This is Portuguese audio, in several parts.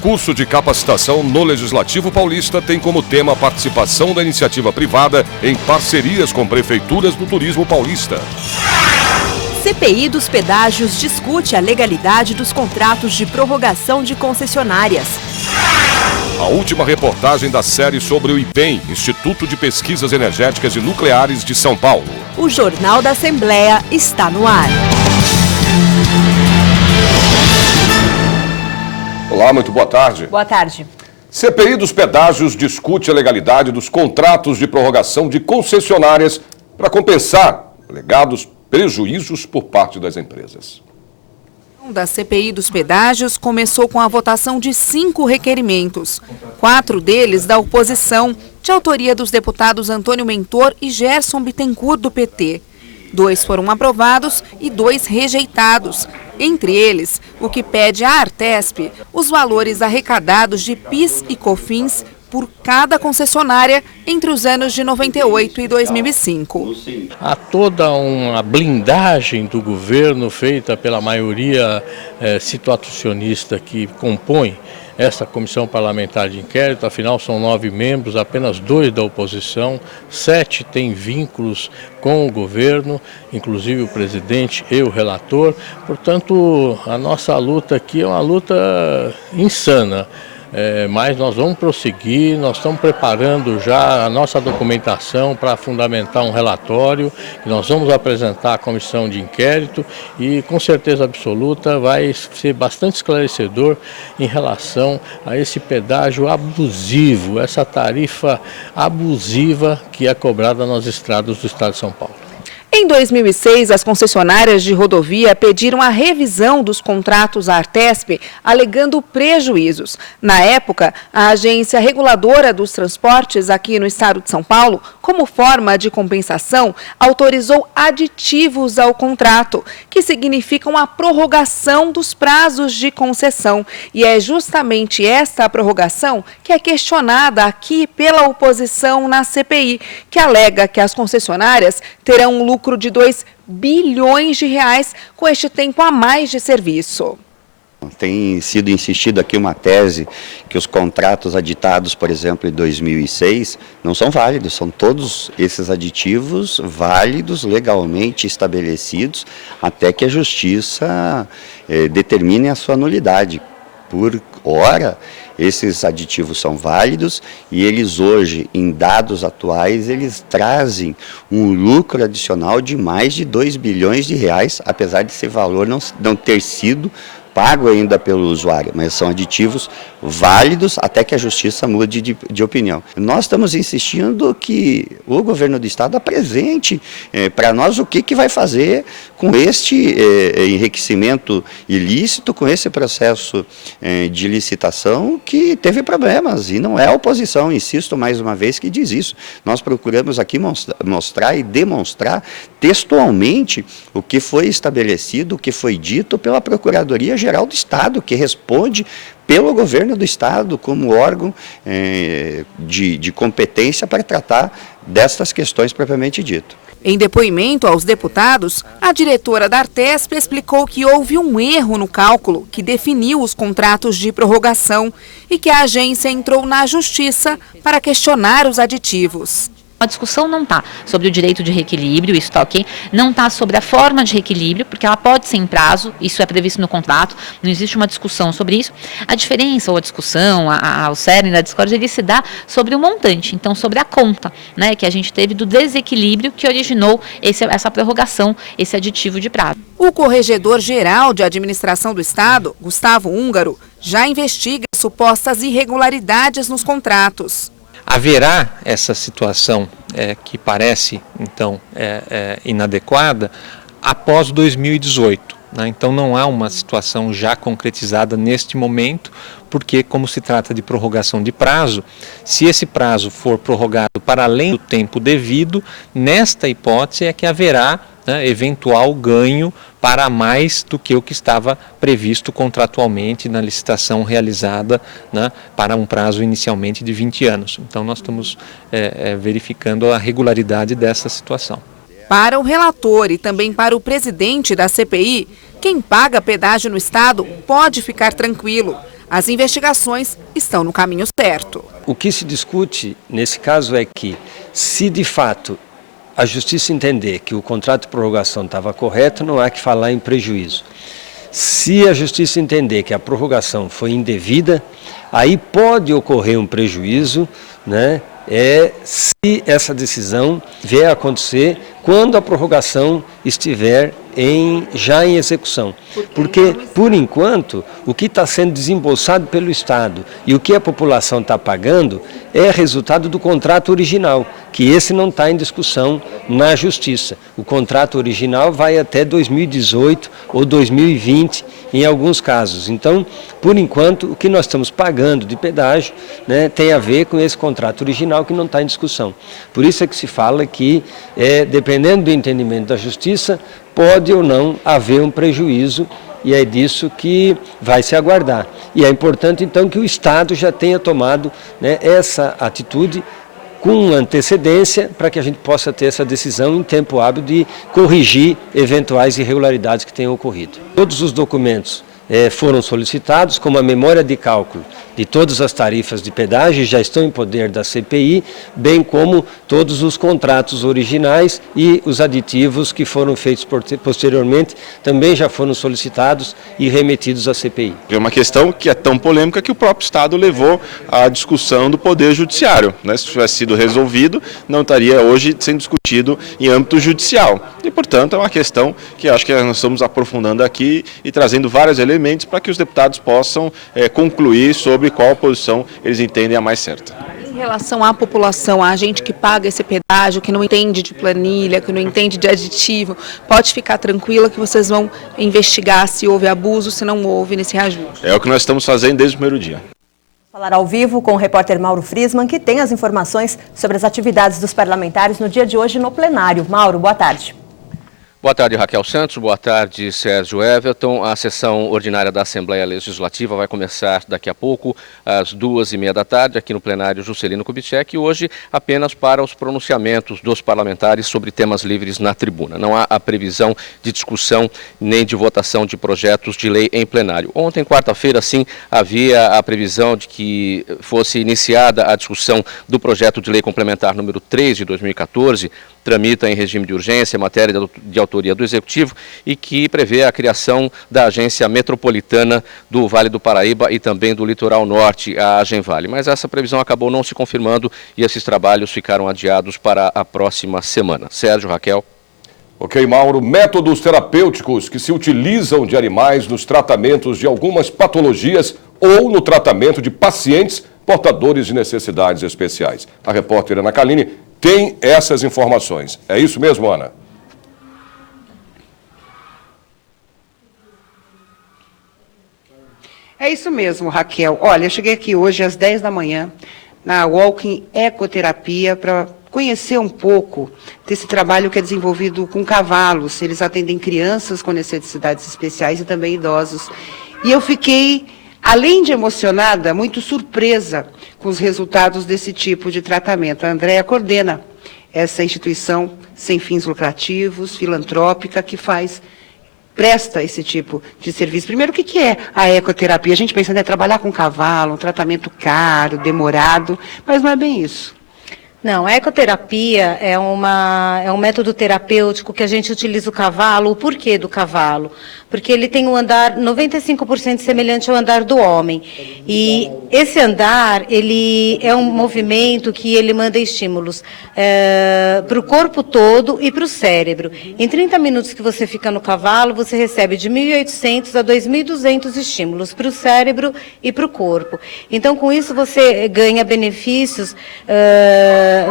Curso de capacitação no Legislativo Paulista tem como tema a participação da iniciativa privada em parcerias com prefeituras do turismo paulista. CPI dos pedágios discute a legalidade dos contratos de prorrogação de concessionárias. A última reportagem da série sobre o IPEM, Instituto de Pesquisas Energéticas e Nucleares de São Paulo. O Jornal da Assembleia está no ar. Olá, muito boa tarde. Boa tarde. CPI dos pedágios discute a legalidade dos contratos de prorrogação de concessionárias para compensar alegados prejuízos por parte das empresas. Da CPI dos pedágios começou com a votação de 5 requerimentos, 4 deles da oposição, de autoria dos deputados Antônio Mentor e Gerson Bittencourt, do PT. 2 foram aprovados e 2 rejeitados. Entre eles, o que pede à Artesp os valores arrecadados de PIS e COFINS por cada concessionária entre os anos de 98 e 2005. Há toda uma blindagem do governo feita pela maioria situacionista que compõe essa comissão parlamentar de inquérito. Afinal, são 9 membros, apenas 2 da oposição, 7 têm vínculos com o governo, inclusive o presidente e o relator. Portanto, a nossa luta aqui é uma luta insana. Mas nós vamos prosseguir, nós estamos preparando já a nossa documentação para fundamentar um relatório que nós vamos apresentar à comissão de inquérito e com certeza absoluta vai ser bastante esclarecedor em relação a esse pedágio abusivo, essa tarifa abusiva que é cobrada nas estradas do estado de São Paulo. Em 2006, as concessionárias de rodovia pediram a revisão dos contratos à Artesp, alegando prejuízos. Na época, a agência reguladora dos transportes aqui no estado de São Paulo, como forma de compensação, autorizou aditivos ao contrato, que significam a prorrogação dos prazos de concessão. E é justamente esta prorrogação que é questionada aqui pela oposição na CPI, que alega que as concessionárias terão um lucro de 2 bilhões de reais com este tempo a mais de serviço. Tem sido insistido aqui uma tese que os contratos aditados, por exemplo, em 2006, não são válidos, são todos esses aditivos válidos, legalmente estabelecidos, até que a Justiça determine a sua nulidade. Por hora, esses aditivos são válidos e eles hoje, em dados atuais, eles trazem um lucro adicional de mais de 2 bilhões de reais, apesar de esse valor não ter sido pago ainda pelo usuário, mas são aditivos válidos até que a Justiça mude de opinião. Nós estamos insistindo que o governo do estado apresente para nós o que vai fazer com este enriquecimento ilícito, com esse processo de licitação que teve problemas, e não é a oposição, insisto mais uma vez que diz isso. Nós procuramos aqui mostrar e demonstrar textualmente o que foi estabelecido, o que foi dito pela Procuradoria-Geral do Estado, que responde pelo governo do estado como órgão de competência para tratar destas questões propriamente dito. Em depoimento aos deputados, a diretora da Artesp explicou que houve um erro no cálculo que definiu os contratos de prorrogação e que a agência entrou na Justiça para questionar os aditivos. A discussão não está sobre o direito de reequilíbrio, isso está ok, não está sobre a forma de reequilíbrio, porque ela pode ser em prazo, isso é previsto no contrato, não existe uma discussão sobre isso. A diferença ou a discussão, o cerne da discórdia, ele se dá sobre o montante, então sobre a conta, né, que a gente teve do desequilíbrio que originou essa prorrogação, esse aditivo de prazo. O Corregedor-Geral de Administração do Estado, Gustavo Húngaro, já investiga supostas irregularidades nos contratos. Haverá essa situação que parece, então, inadequada após 2018. Né? Então, não há uma situação já concretizada neste momento, porque, como se trata de prorrogação de prazo, se esse prazo for prorrogado para além do tempo devido, nesta hipótese é que haverá eventual ganho para mais do que o que estava previsto contratualmente na licitação realizada para um prazo inicialmente de 20 anos. Então, nós estamos verificando a regularidade dessa situação. Para o relator e também para o presidente da CPI, quem paga pedágio no estado pode ficar tranquilo. As investigações estão no caminho certo. O que se discute nesse caso é que, se de fato a Justiça entender que o contrato de prorrogação estava correto, não há que falar em prejuízo. Se a Justiça entender que a prorrogação foi indevida, aí pode ocorrer um prejuízo, né? Se essa decisão vier a acontecer quando a prorrogação estiver já em execução. Porque, por enquanto, o que está sendo desembolsado pelo Estado e o que a população está pagando é resultado do contrato original, que esse não está em discussão na Justiça. O contrato original vai até 2018 ou 2020, em alguns casos. Então, por enquanto, o que nós estamos pagando de pedágio, né, tem a ver com esse contrato original que não está em discussão. Por isso é que se fala que, dependendo do entendimento da Justiça, pode ou não haver um prejuízo, e é disso que vai se aguardar. E é importante, então, que o Estado já tenha tomado, né, essa atitude com antecedência para que a gente possa ter essa decisão em tempo hábil de corrigir eventuais irregularidades que tenham ocorrido. Todos os documentos foram solicitados, como a memória de cálculo de todas as tarifas de pedágio já estão em poder da CPI, bem como todos os contratos originais e os aditivos que foram feitos posteriormente também já foram solicitados e remetidos à CPI. É uma questão que é tão polêmica que o próprio Estado levou à discussão do Poder Judiciário, né? Se tivesse sido resolvido, não estaria hoje sendo discutido em âmbito judicial. E, portanto, é uma questão que acho que nós estamos aprofundando aqui e trazendo vários elementos para que os deputados possam concluir sobre qual posição eles entendem a mais certa. Em relação à população, a gente que paga esse pedágio, que não entende de planilha, que não entende de aditivo, pode ficar tranquila que vocês vão investigar se houve abuso, se não houve nesse reajuste. É o que nós estamos fazendo desde o primeiro dia. Falar ao vivo com o repórter Mauro Friesman, que tem as informações sobre as atividades dos parlamentares no dia de hoje no plenário. Mauro, boa tarde. Boa tarde, Raquel Santos. Boa tarde, Sérgio Everton. A sessão ordinária da Assembleia Legislativa vai começar daqui a pouco, às 2h30 da tarde, aqui no plenário Juscelino Kubitschek, e hoje apenas para os pronunciamentos dos parlamentares sobre temas livres na tribuna. Não há a previsão de discussão nem de votação de projetos de lei em plenário. Ontem, quarta-feira, sim, havia a previsão de que fosse iniciada a discussão do projeto de lei complementar número 3 de 2014, tramita em regime de urgência, matéria de autoria do Executivo, e que prevê a criação da Agência Metropolitana do Vale do Paraíba e também do Litoral Norte, a Agenvale. Mas essa previsão acabou não se confirmando e esses trabalhos ficaram adiados para a próxima semana. Sérgio, Raquel. Ok, Mauro. Métodos terapêuticos que se utilizam de animais nos tratamentos de algumas patologias ou no tratamento de pacientes portadores de necessidades especiais. A repórter Ana Kaline tem essas informações. É isso mesmo, Ana? É isso mesmo, Raquel. Olha, eu cheguei aqui hoje às 10 da manhã na Walking Ecoterapia para conhecer um pouco desse trabalho que é desenvolvido com cavalos. Eles atendem crianças com necessidades especiais e também idosos. E eu fiquei, além de emocionada, muito surpresa com os resultados desse tipo de tratamento. A Andréa coordena essa instituição sem fins lucrativos, filantrópica, que presta esse tipo de serviço. Primeiro, o que é a ecoterapia? A gente pensa em trabalhar com cavalo, um tratamento caro, demorado, mas não é bem isso. Não, a ecoterapia é um método terapêutico que a gente utiliza o cavalo. O porquê do cavalo? Porque ele tem um andar 95% semelhante ao andar do homem. E esse andar, ele é um movimento que ele manda estímulos para o corpo todo e para o cérebro. Em 30 minutos que você fica no cavalo, você recebe de 1.800 a 2.200 estímulos para o cérebro e para o corpo. Então, com isso, você ganha benefícios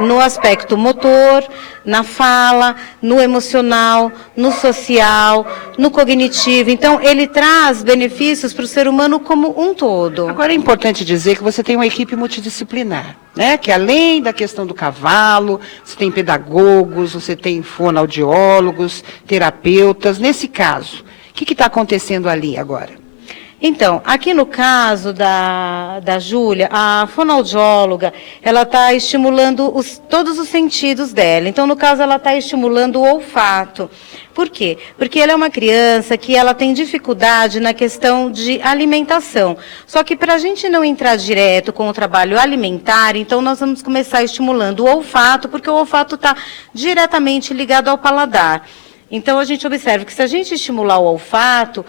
no aspecto motor, na fala, no emocional, no social, no cognitivo. Então, ele traz benefícios para o ser humano como um todo. Agora, é importante dizer que você tem uma equipe multidisciplinar, né? Que além da questão do cavalo, você tem pedagogos, você tem fonoaudiólogos, terapeutas. Nesse caso, o que está acontecendo ali agora? Então, aqui no caso da Júlia, a fonoaudióloga, ela está estimulando todos os sentidos dela. Então, no caso, ela está estimulando o olfato. Por quê? Porque ela é uma criança que ela tem dificuldade na questão de alimentação. Só que para a gente não entrar direto com o trabalho alimentar, então nós vamos começar estimulando o olfato, porque o olfato está diretamente ligado ao paladar. Então, a gente observa que se a gente estimular o olfato,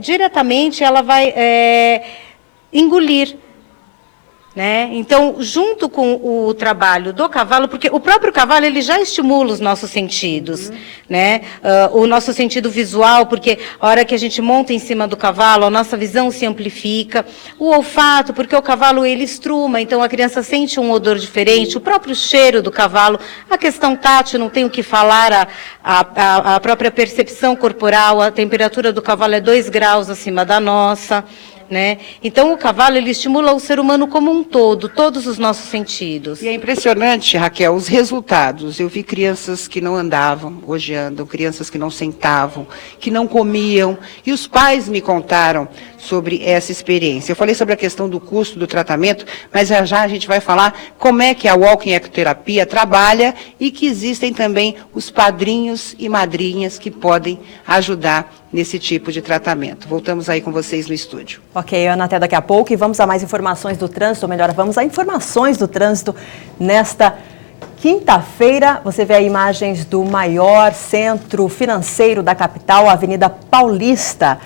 diretamente ela vai engolir. Né? Então, junto com o trabalho do cavalo, porque o próprio cavalo ele já estimula os nossos sentidos, né? O nosso sentido visual, porque a hora que a gente monta em cima do cavalo, a nossa visão se amplifica. O olfato, porque o cavalo ele estruma, então a criança sente um odor diferente, o próprio cheiro do cavalo, a questão tátil, não tem o que falar, a própria percepção corporal, a temperatura do cavalo é 2 graus acima da nossa. Né? Então, o cavalo ele estimula o ser humano como um todo, todos os nossos sentidos. E é impressionante, Raquel, os resultados. Eu vi crianças que não andavam, hoje andam, crianças que não sentavam, que não comiam, e os pais me contaram sobre essa experiência. Eu falei sobre a questão do custo do tratamento, mas já a gente vai falar como é que a Walking Ecoterapia trabalha e que existem também os padrinhos e madrinhas que podem ajudar nesse tipo de tratamento. Voltamos aí com vocês no estúdio. Ok, Ana, até daqui a pouco e vamos a mais informações do trânsito, ou melhor, vamos a informações do trânsito nesta quinta-feira. Você vê aí imagens do maior centro financeiro da capital, a Avenida Paulista.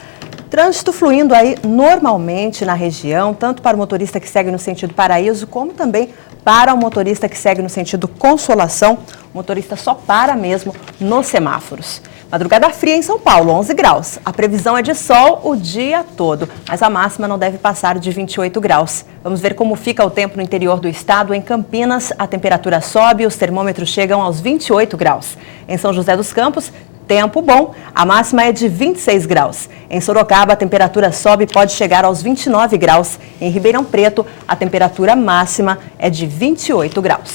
Trânsito fluindo aí normalmente na região, tanto para o motorista que segue no sentido Paraíso, como também para o motorista que segue no sentido Consolação. O motorista só para mesmo nos semáforos. Madrugada fria em São Paulo, 11 graus. A previsão é de sol o dia todo, mas a máxima não deve passar de 28 graus. Vamos ver como fica o tempo no interior do estado. Em Campinas, a temperatura sobe e os termômetros chegam aos 28 graus. Em São José dos Campos, tempo bom, a máxima é de 26 graus. Em Sorocaba, a temperatura sobe e pode chegar aos 29 graus. Em Ribeirão Preto, a temperatura máxima é de 28 graus.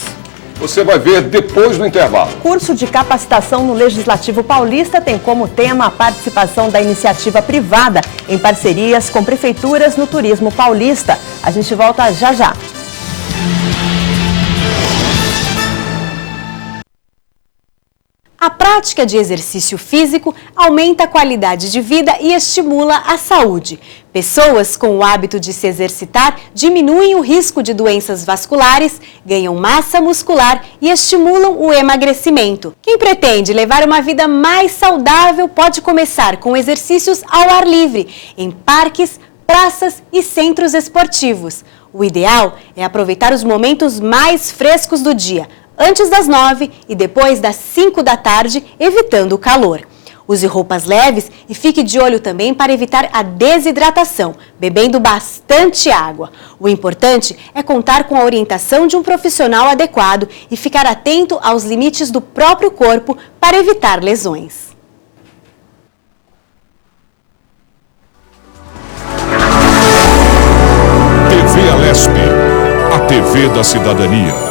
Você vai ver depois do intervalo. Curso de capacitação no Legislativo Paulista tem como tema a participação da iniciativa privada em parcerias com prefeituras no turismo paulista. A gente volta já já. A prática de exercício físico aumenta a qualidade de vida e estimula a saúde. Pessoas com o hábito de se exercitar diminuem o risco de doenças vasculares, ganham massa muscular e estimulam o emagrecimento. Quem pretende levar uma vida mais saudável pode começar com exercícios ao ar livre, em parques, praças e centros esportivos. O ideal é aproveitar os momentos mais frescos do dia, antes das 9 e depois das 5 da tarde, evitando o calor. Use roupas leves e fique de olho também para evitar a desidratação, bebendo bastante água. O importante é contar com a orientação de um profissional adequado e ficar atento aos limites do próprio corpo para evitar lesões. TV Alesp, a TV da cidadania.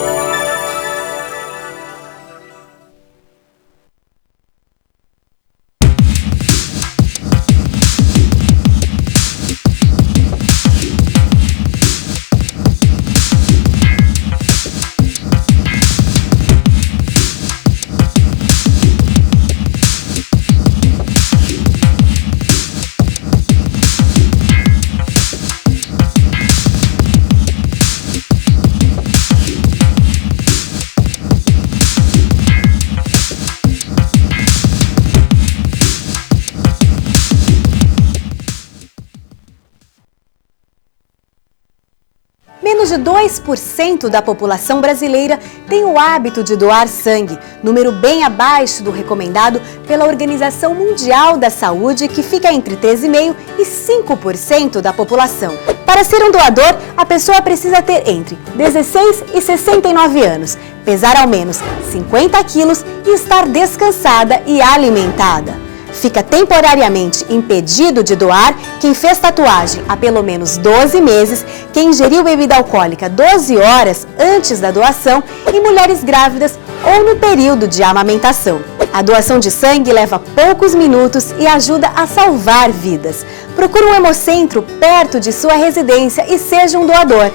Menos de 2% da população brasileira tem o hábito de doar sangue, número bem abaixo do recomendado pela Organização Mundial da Saúde, que fica entre 3,5% e 5% da população. Para ser um doador, a pessoa precisa ter entre 16 e 69 anos, pesar ao menos 50 quilos e estar descansada e alimentada. Fica temporariamente impedido de doar quem fez tatuagem há pelo menos 12 meses, quem ingeriu bebida alcoólica 12 horas antes da doação e mulheres grávidas ou no período de amamentação. A doação de sangue leva poucos minutos e ajuda a salvar vidas. Procure um hemocentro perto de sua residência e seja um doador.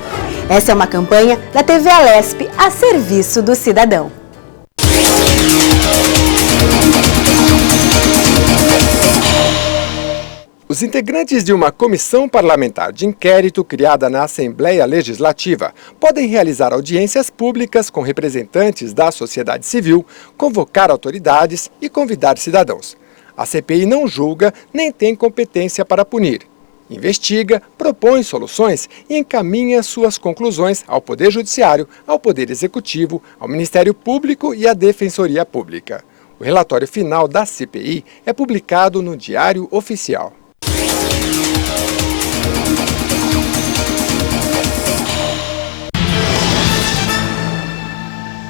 Essa é uma campanha da TV Alesp a serviço do cidadão. Os integrantes de uma comissão parlamentar de inquérito criada na Assembleia Legislativa podem realizar audiências públicas com representantes da sociedade civil, convocar autoridades e convidar cidadãos. A CPI não julga nem tem competência para punir. Investiga, propõe soluções e encaminha suas conclusões ao Poder Judiciário, ao Poder Executivo, ao Ministério Público e à Defensoria Pública. O relatório final da CPI é publicado no Diário Oficial.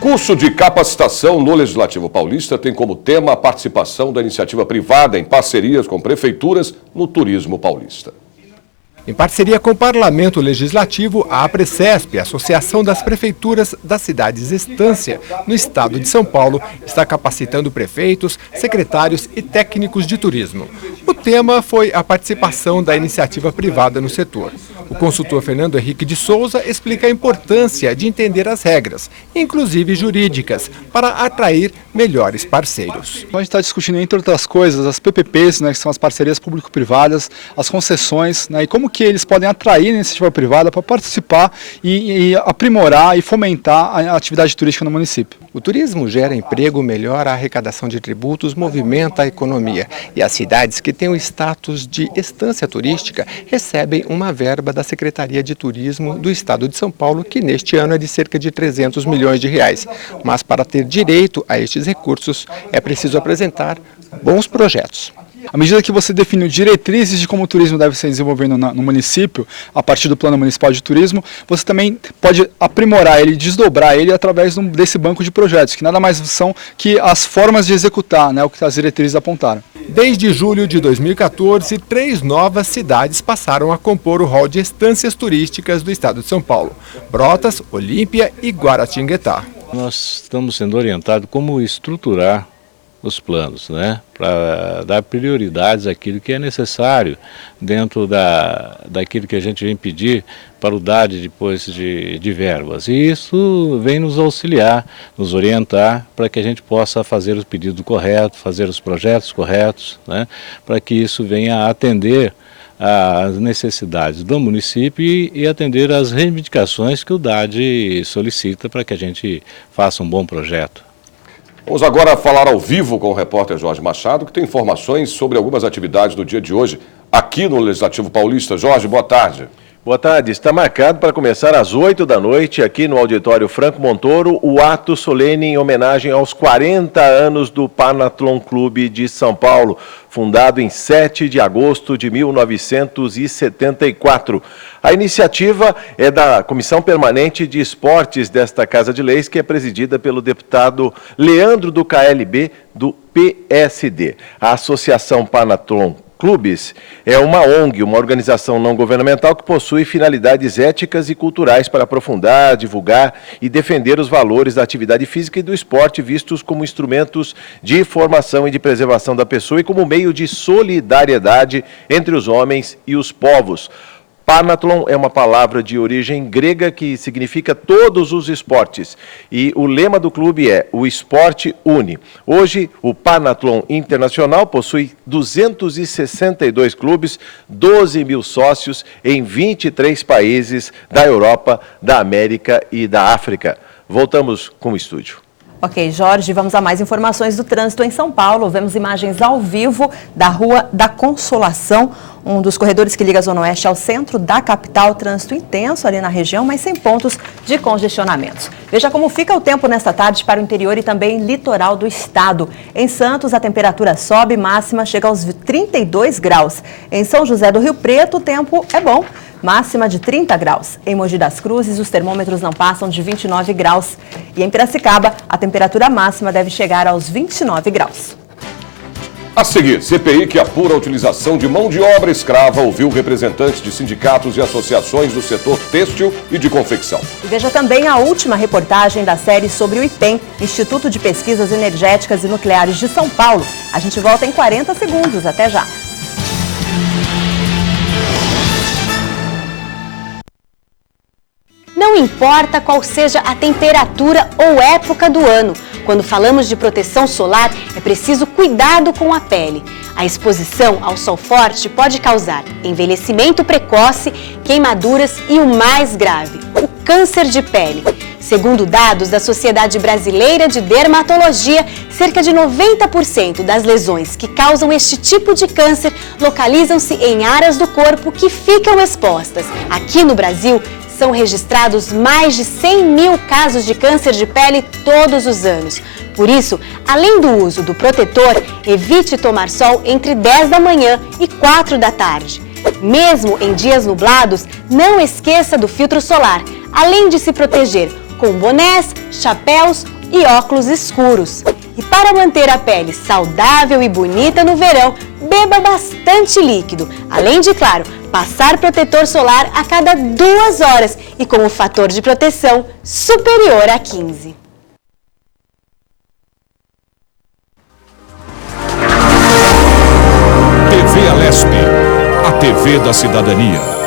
Curso de capacitação no Legislativo Paulista tem como tema a participação da iniciativa privada em parcerias com prefeituras no turismo paulista. Em parceria com o Parlamento Legislativo, a APRECESP, Associação das Prefeituras das Cidades Estância, no estado de São Paulo, está capacitando prefeitos, secretários e técnicos de turismo. O tema foi a participação da iniciativa privada no setor. O consultor Fernando Henrique de Souza explica a importância de entender as regras, inclusive jurídicas, para atrair melhores parceiros. A gente está discutindo, entre outras coisas, as PPPs, que são as parcerias público-privadas, as concessões, e como que eles podem atrair a iniciativa privada para participar e aprimorar e fomentar a atividade turística no município. O turismo gera emprego, melhora a arrecadação de tributos, movimenta a economia. E as cidades que têm o status de estância turística recebem uma verba da Secretaria de Turismo do Estado de São Paulo, que neste ano é de cerca de 300 milhões de reais. Mas para ter direito a estes recursos, é preciso apresentar bons projetos. À medida que você define diretrizes de como o turismo deve ser desenvolvido no município, a partir do Plano Municipal de Turismo, você também pode aprimorar ele, desdobrar ele através desse banco de projetos, que nada mais são que as formas de executar, o que as diretrizes apontaram. Desde julho de 2014, 3 novas cidades passaram a compor o rol de estâncias turísticas do estado de São Paulo: Brotas, Olímpia e Guaratinguetá. Nós estamos sendo orientados como estruturar os planos, para dar prioridades àquilo que é necessário dentro daquilo que a gente vem pedir para o DAD depois de verbas. E isso vem nos auxiliar, nos orientar para que a gente possa fazer o pedido correto, fazer os projetos corretos, para que isso venha a atender às necessidades do município e atender às reivindicações que o DAD solicita para que a gente faça um bom projeto. Vamos agora falar ao vivo com o repórter Jorge Machado, que tem informações sobre algumas atividades do dia de hoje aqui no Legislativo Paulista. Jorge, boa tarde. Boa tarde. Está marcado para começar às 8 da noite, aqui no Auditório Franco Montoro, o ato solene em homenagem aos 40 anos do Panathlon Clube de São Paulo, fundado em 7 de agosto de 1974. A iniciativa é da Comissão Permanente de Esportes desta Casa de Leis, que é presidida pelo deputado Leandro do KLB, do PSD. A Associação Panathlon Clubes é uma ONG, uma organização não governamental que possui finalidades éticas e culturais para aprofundar, divulgar e defender os valores da atividade física e do esporte vistos como instrumentos de formação e de preservação da pessoa e como meio de solidariedade entre os homens e os povos. Panathlon é uma palavra de origem grega que significa todos os esportes e o lema do clube é o esporte une. Hoje, o Panathlon Internacional possui 262 clubes, 12 mil sócios em 23 países da Europa, da América e da África. Voltamos com o estúdio. Ok, Jorge, vamos a mais informações do trânsito em São Paulo. Vemos imagens ao vivo da Rua da Consolação, um dos corredores que liga a Zona Oeste ao centro da capital. Trânsito intenso ali na região, mas sem pontos de congestionamento. Veja como fica o tempo nesta tarde para o interior e também litoral do estado. Em Santos, a temperatura sobe, máxima chega aos 32 graus. Em São José do Rio Preto, o tempo é bom, máxima de 30 graus. Em Mogi das Cruzes, os termômetros não passam de 29 graus. E em Piracicaba, a temperatura máxima deve chegar aos 29 graus. A seguir, CPI que apura a utilização de mão de obra escrava ouviu representantes de sindicatos e associações do setor têxtil e de confecção. E veja também a última reportagem da série sobre o IPEM, Instituto de Pesquisas Energéticas e Nucleares de São Paulo. A gente volta em 40 segundos. Até já. Não importa qual seja a temperatura ou época do ano, quando falamos de proteção solar, é preciso cuidado com a pele. A exposição ao sol forte pode causar envelhecimento precoce, queimaduras e o mais grave, o câncer de pele. Segundo dados da Sociedade Brasileira de Dermatologia, cerca de 90% das lesões que causam este tipo de câncer localizam-se em áreas do corpo que ficam expostas. Aqui no Brasil, são registrados mais de 100 mil casos de câncer de pele todos os anos. Por isso, além do uso do protetor, evite tomar sol entre 10 da manhã e 4 da tarde. Mesmo em dias nublados, não esqueça do filtro solar, além de se proteger com bonés, chapéus e óculos escuros. E para manter a pele saudável e bonita no verão, beba bastante líquido, além de, claro, passar protetor solar a cada 2 horas e com o fator de proteção superior a 15. TV Alesp, a TV da cidadania.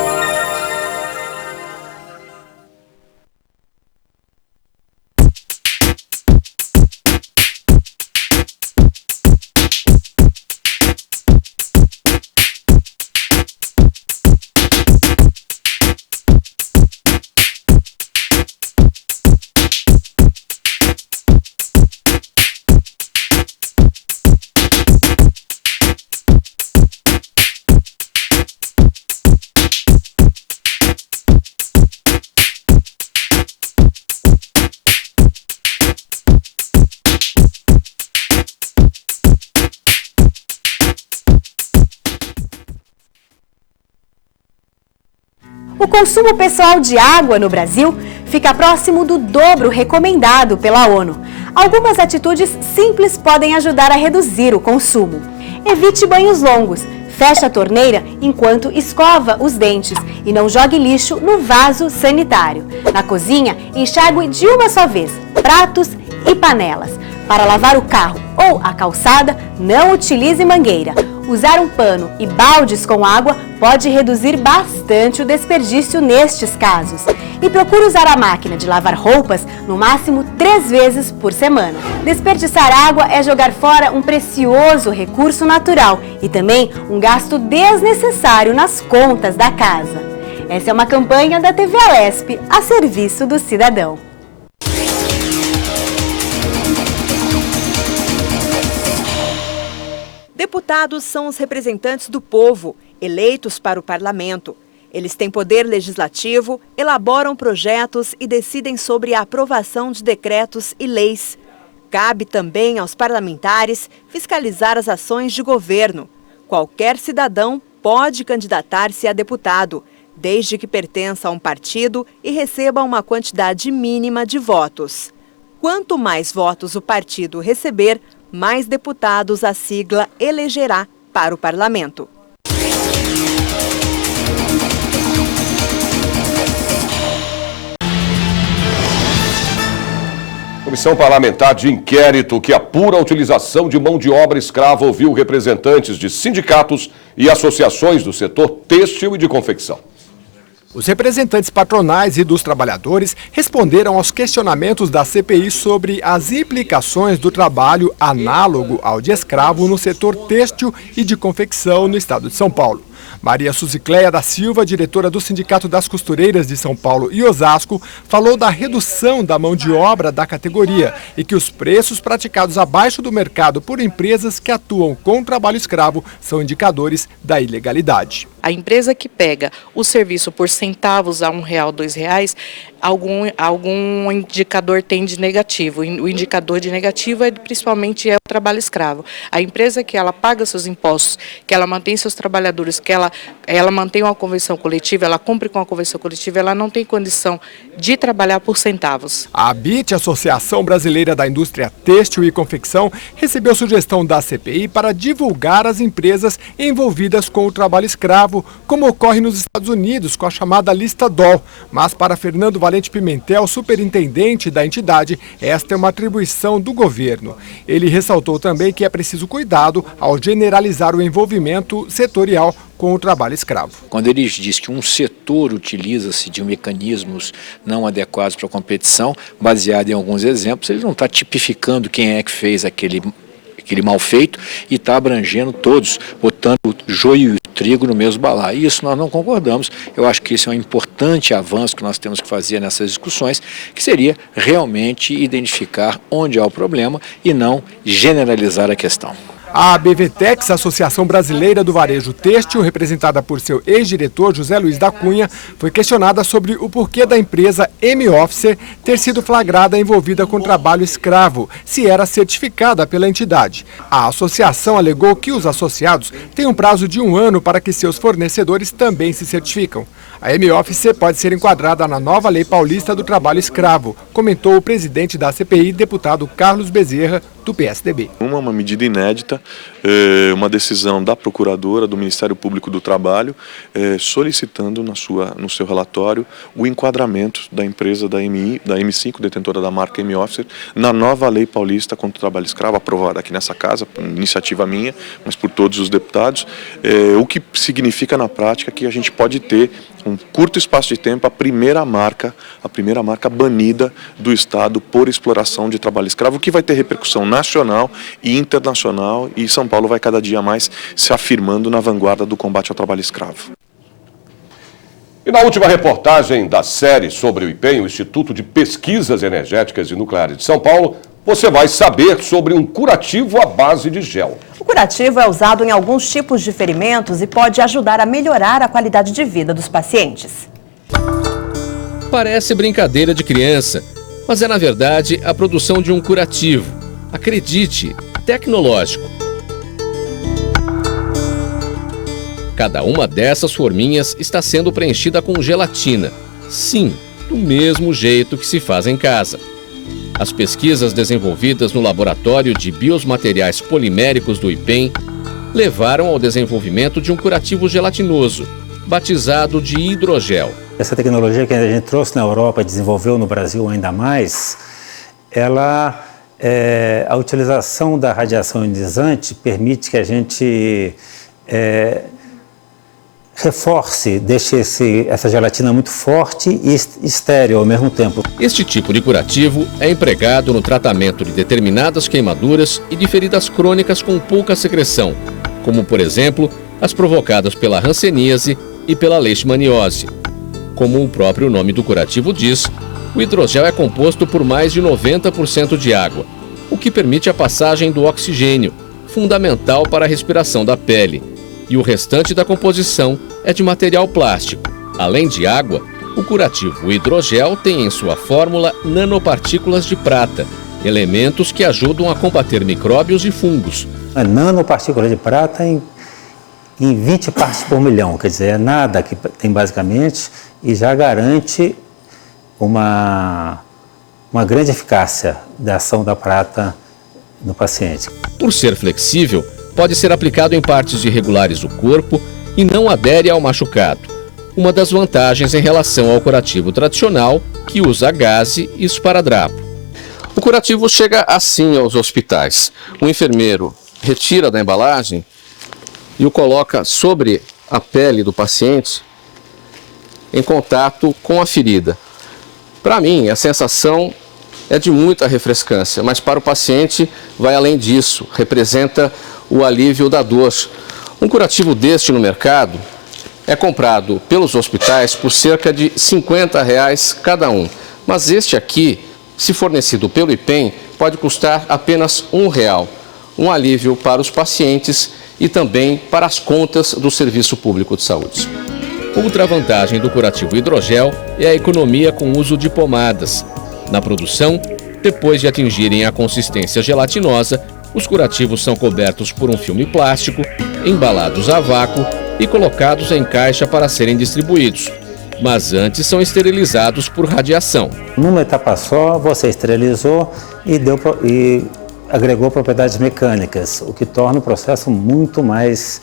O consumo pessoal de água no Brasil fica próximo do dobro recomendado pela ONU. Algumas atitudes simples podem ajudar a reduzir o consumo. Evite banhos longos, feche a torneira enquanto escova os dentes e não jogue lixo no vaso sanitário. Na cozinha, enxague de uma só vez pratos e panelas. Para lavar o carro ou a calçada, não utilize mangueira. Usar um pano e baldes com água pode reduzir bastante o desperdício nestes casos. E procure usar a máquina de lavar roupas no máximo 3 vezes por semana. Desperdiçar água é jogar fora um precioso recurso natural e também um gasto desnecessário nas contas da casa. Essa é uma campanha da TV Alesp a serviço do cidadão. Deputados são os representantes do povo, eleitos para o parlamento. Eles têm poder legislativo, elaboram projetos e decidem sobre a aprovação de decretos e leis. Cabe também aos parlamentares fiscalizar as ações de governo. Qualquer cidadão pode candidatar-se a deputado, desde que pertença a um partido e receba uma quantidade mínima de votos. Quanto mais votos o partido receber, mais deputados a sigla elegerá para o parlamento. Comissão parlamentar de inquérito que apura a utilização de mão de obra escrava ouviu representantes de sindicatos e associações do setor têxtil e de confecção. Os representantes patronais e dos trabalhadores responderam aos questionamentos da CPI sobre as implicações do trabalho análogo ao de escravo no setor têxtil e de confecção no estado de São Paulo. Maria Suzicléia da Silva, diretora do Sindicato das Costureiras de São Paulo e Osasco, falou da redução da mão de obra da categoria e que os preços praticados abaixo do mercado por empresas que atuam com trabalho escravo são indicadores da ilegalidade. A empresa que pega o serviço por centavos a R$1, R$2, algum indicador tem de negativo. O indicador de negativo principalmente é o trabalho escravo. A empresa que ela paga seus impostos, que ela mantém seus trabalhadores, que ela mantém uma convenção coletiva, ela cumpre com a convenção coletiva, ela não tem condição de trabalhar por centavos. A ABIT, Associação Brasileira da Indústria Têxtil e Confecção, recebeu sugestão da CPI para divulgar as empresas envolvidas com o trabalho escravo, como ocorre nos Estados Unidos com a chamada lista DOL. Mas para Fernando Valente Pimentel, superintendente da entidade, esta é uma atribuição do governo. Ele ressaltou também que é preciso cuidado ao generalizar o envolvimento setorial com o trabalho escravo. Quando ele diz que um setor utiliza-se de mecanismos não adequados para a competição, baseado em alguns exemplos, ele não está tipificando quem é que fez aquele mal feito e está abrangendo todos, botando o joio e o trigo no mesmo balaio. E isso nós não concordamos. Eu acho que isso é um importante avanço que nós temos que fazer nessas discussões, que seria realmente identificar onde há o problema e não generalizar a questão. A BVTEX, Associação Brasileira do Varejo Têxtil, representada por seu ex-diretor José Luiz da Cunha, foi questionada sobre o porquê da empresa M-Officer ter sido flagrada envolvida com trabalho escravo, se era certificada pela entidade. A associação alegou que os associados têm um prazo de 1 ano para que seus fornecedores também se certificam. A M-Officer pode ser enquadrada na nova Lei Paulista do Trabalho Escravo, comentou o presidente da CPI, deputado Carlos Bezerra, do PSDB. Uma medida inédita, uma decisão da Procuradora do Ministério Público do Trabalho, solicitando no seu relatório o enquadramento da empresa da M5, detentora da marca M-Officer, na nova Lei Paulista contra o Trabalho Escravo, aprovada aqui nessa casa, iniciativa minha, mas por todos os deputados, o que significa na prática que a gente pode ter um curto espaço de tempo a primeira marca banida do Estado por exploração de trabalho escravo, que vai ter repercussão nacional e internacional, e São Paulo vai cada dia mais se afirmando na vanguarda do combate ao trabalho escravo. E na última reportagem da série sobre o IPEN, o Instituto de Pesquisas Energéticas e Nucleares de São Paulo, você vai saber sobre um curativo à base de gel. O curativo é usado em alguns tipos de ferimentos e pode ajudar a melhorar a qualidade de vida dos pacientes. Parece brincadeira de criança, mas é na verdade a produção de um curativo. Acredite, tecnológico. Cada uma dessas forminhas está sendo preenchida com gelatina. Sim, do mesmo jeito que se faz em casa. As pesquisas desenvolvidas no Laboratório de Biomateriais Poliméricos do IPEN levaram ao desenvolvimento de um curativo gelatinoso, batizado de hidrogel. Essa tecnologia que a gente trouxe na Europa e desenvolveu no Brasil ainda mais, a utilização da radiação ionizante permite que a gente reforce, deixe essa gelatina muito forte e estéril ao mesmo tempo. Este tipo de curativo é empregado no tratamento de determinadas queimaduras e de feridas crônicas com pouca secreção, como, por exemplo, as provocadas pela hanseníase e pela leishmaniose. Como o próprio nome do curativo diz, o hidrogel é composto por mais de 90% de água, o que permite a passagem do oxigênio, fundamental para a respiração da pele. E o restante da composição é de material plástico. Além de água, o curativo hidrogel tem em sua fórmula nanopartículas de prata, elementos que ajudam a combater micróbios e fungos. A nanopartícula de prata em 20 partes por milhão, quer dizer, é nada que tem basicamente e já garante uma grande eficácia da ação da prata no paciente. Por ser flexível, pode ser aplicado em partes irregulares do corpo e não adere ao machucado. Uma das vantagens em relação ao curativo tradicional, que usa gaze e esparadrapo. O curativo chega assim aos hospitais. O enfermeiro retira da embalagem e o coloca sobre a pele do paciente em contato com a ferida. Para mim, a sensação é de muita refrescância, mas para o paciente vai além disso, representa o alívio da dor. Um curativo deste no mercado é comprado pelos hospitais por cerca de R$50 cada um. Mas este aqui, se fornecido pelo IPEN, pode custar apenas R$1. Um alívio para os pacientes e também para as contas do Serviço Público de Saúde. Outra vantagem do curativo hidrogel é a economia com o uso de pomadas. Na produção, depois de atingirem a consistência gelatinosa, os curativos são cobertos por um filme plástico, embalados a vácuo e colocados em caixa para serem distribuídos. Mas antes são esterilizados por radiação. Numa etapa só, você esterilizou e agregou propriedades mecânicas, o que torna o processo muito mais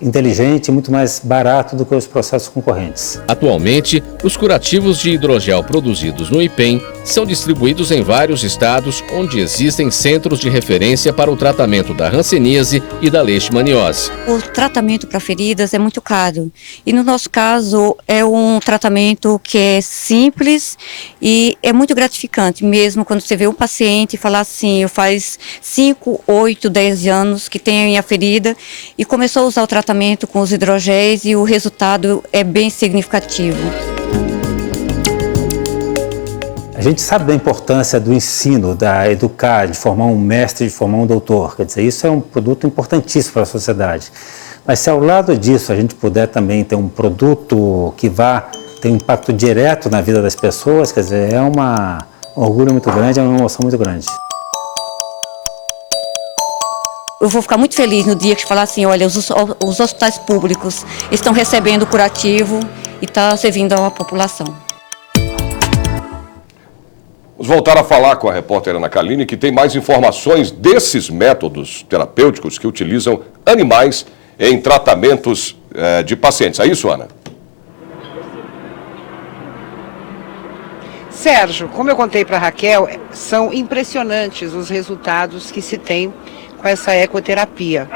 inteligente, muito mais barato do que os processos concorrentes. Atualmente, os curativos de hidrogel produzidos no IPEM são distribuídos em vários estados onde existem centros de referência para o tratamento da hanseníase e da leishmaniose. O tratamento para feridas é muito caro e no nosso caso é um tratamento que é simples e é muito gratificante mesmo quando você vê um paciente e falar assim, eu faz 5, 8, 10 anos que tenho a minha ferida e começou a usar o tratamento com os hidrogéis e o resultado é bem significativo. A gente sabe da importância do ensino, da educar, de formar um mestre, de formar um doutor. Quer dizer, isso é um produto importantíssimo para a sociedade. Mas se ao lado disso a gente puder também ter um produto que vá ter um impacto direto na vida das pessoas, quer dizer, é um orgulho muito grande, é uma emoção muito grande. Eu vou ficar muito feliz no dia que falar assim, olha, os hospitais públicos estão recebendo o curativo e está servindo à população. Vamos voltar a falar com a repórter Ana Kaline, que tem mais informações desses métodos terapêuticos que utilizam animais em tratamentos de pacientes. É isso, Ana? Sérgio, como eu contei para a Raquel, são impressionantes os resultados que se tem com essa ecoterapia.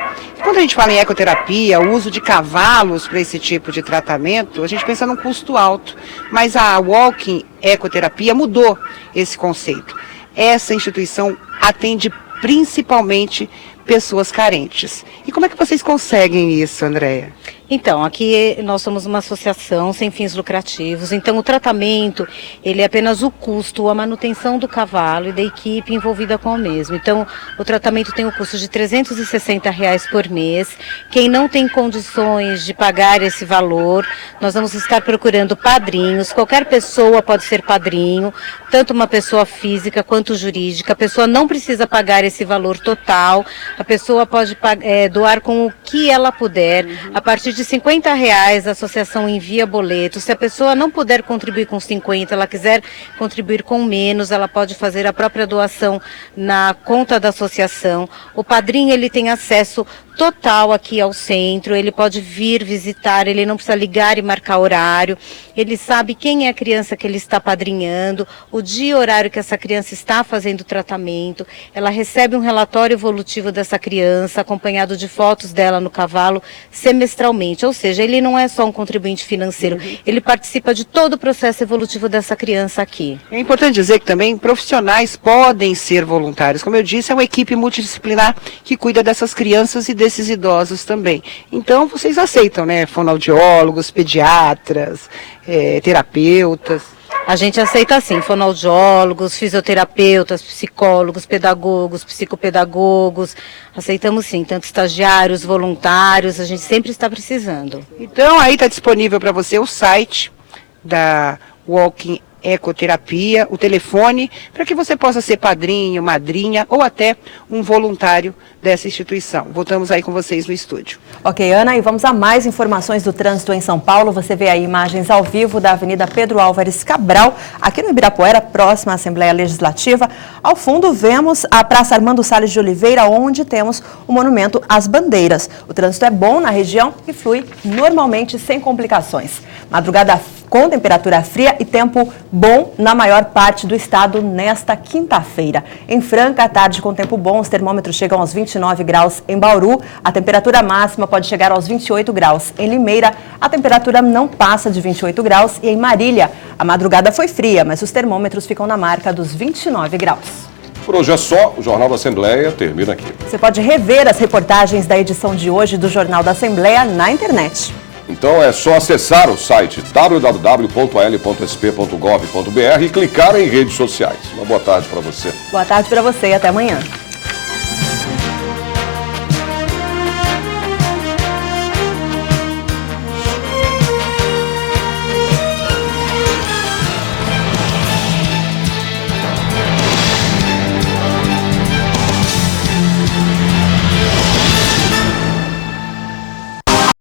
Quando a gente fala em ecoterapia, o uso de cavalos para esse tipo de tratamento, a gente pensa num custo alto, mas a Walking Ecoterapia mudou esse conceito. Essa instituição atende principalmente pessoas carentes. E como é que vocês conseguem isso, Andréia? Então, aqui nós somos uma associação sem fins lucrativos, então o tratamento, ele é apenas o custo, a manutenção do cavalo e da equipe envolvida com o mesmo. Então, o tratamento tem o custo de R$360 por mês. Quem não tem condições de pagar esse valor, nós vamos estar procurando padrinhos. Qualquer pessoa pode ser padrinho, tanto uma pessoa física quanto jurídica. A pessoa não precisa pagar esse valor total, a pessoa pode doar com o que ela puder. A partir de R$50 a associação envia boleto. Se a pessoa não puder contribuir com 50, ela quiser contribuir com menos, ela pode fazer a própria doação na conta da associação. O padrinho, ele tem acesso total aqui ao centro, ele pode vir visitar, ele não precisa ligar e marcar horário, ele sabe quem é a criança que ele está padrinhando, o dia e horário que essa criança está fazendo o tratamento, ela recebe um relatório evolutivo dessa criança, acompanhado de fotos dela no cavalo, semestralmente, ou seja, ele não é só um contribuinte financeiro, ele participa de todo o processo evolutivo dessa criança aqui. É importante dizer que também profissionais podem ser voluntários, como eu disse, é uma equipe multidisciplinar que cuida dessas crianças e desses idosos também. Então, vocês aceitam, né? Fonoaudiólogos, pediatras, terapeutas. A gente aceita sim, fonoaudiólogos, fisioterapeutas, psicólogos, pedagogos, psicopedagogos. Aceitamos sim, tanto estagiários, voluntários, a gente sempre está precisando. Então, aí está disponível para você o site da Walking Ecoterapia, o telefone, para que você possa ser padrinho, madrinha ou até um voluntário dessa instituição. Voltamos aí com vocês no estúdio. Ok, Ana, e vamos a mais informações do trânsito em São Paulo. Você vê aí imagens ao vivo da Avenida Pedro Álvares Cabral, aqui no Ibirapuera, próxima à Assembleia Legislativa. Ao fundo vemos a Praça Armando Salles de Oliveira, onde temos o monumento às bandeiras. O trânsito é bom na região e flui normalmente sem complicações. Madrugada com temperatura fria e tempo bom na maior parte do estado nesta quinta-feira. Em Franca, à tarde com tempo bom, os termômetros chegam aos 29 graus em Bauru. A temperatura máxima pode chegar aos 28 graus. Em Limeira, a temperatura não passa de 28 graus. E em Marília, a madrugada foi fria, mas os termômetros ficam na marca dos 29 graus. Por hoje é só, o Jornal da Assembleia termina aqui. Você pode rever as reportagens da edição de hoje do Jornal da Assembleia na internet. Então é só acessar o site www.al.sp.gov.br e clicar em redes sociais. Uma boa tarde para você. Boa tarde para você e até amanhã.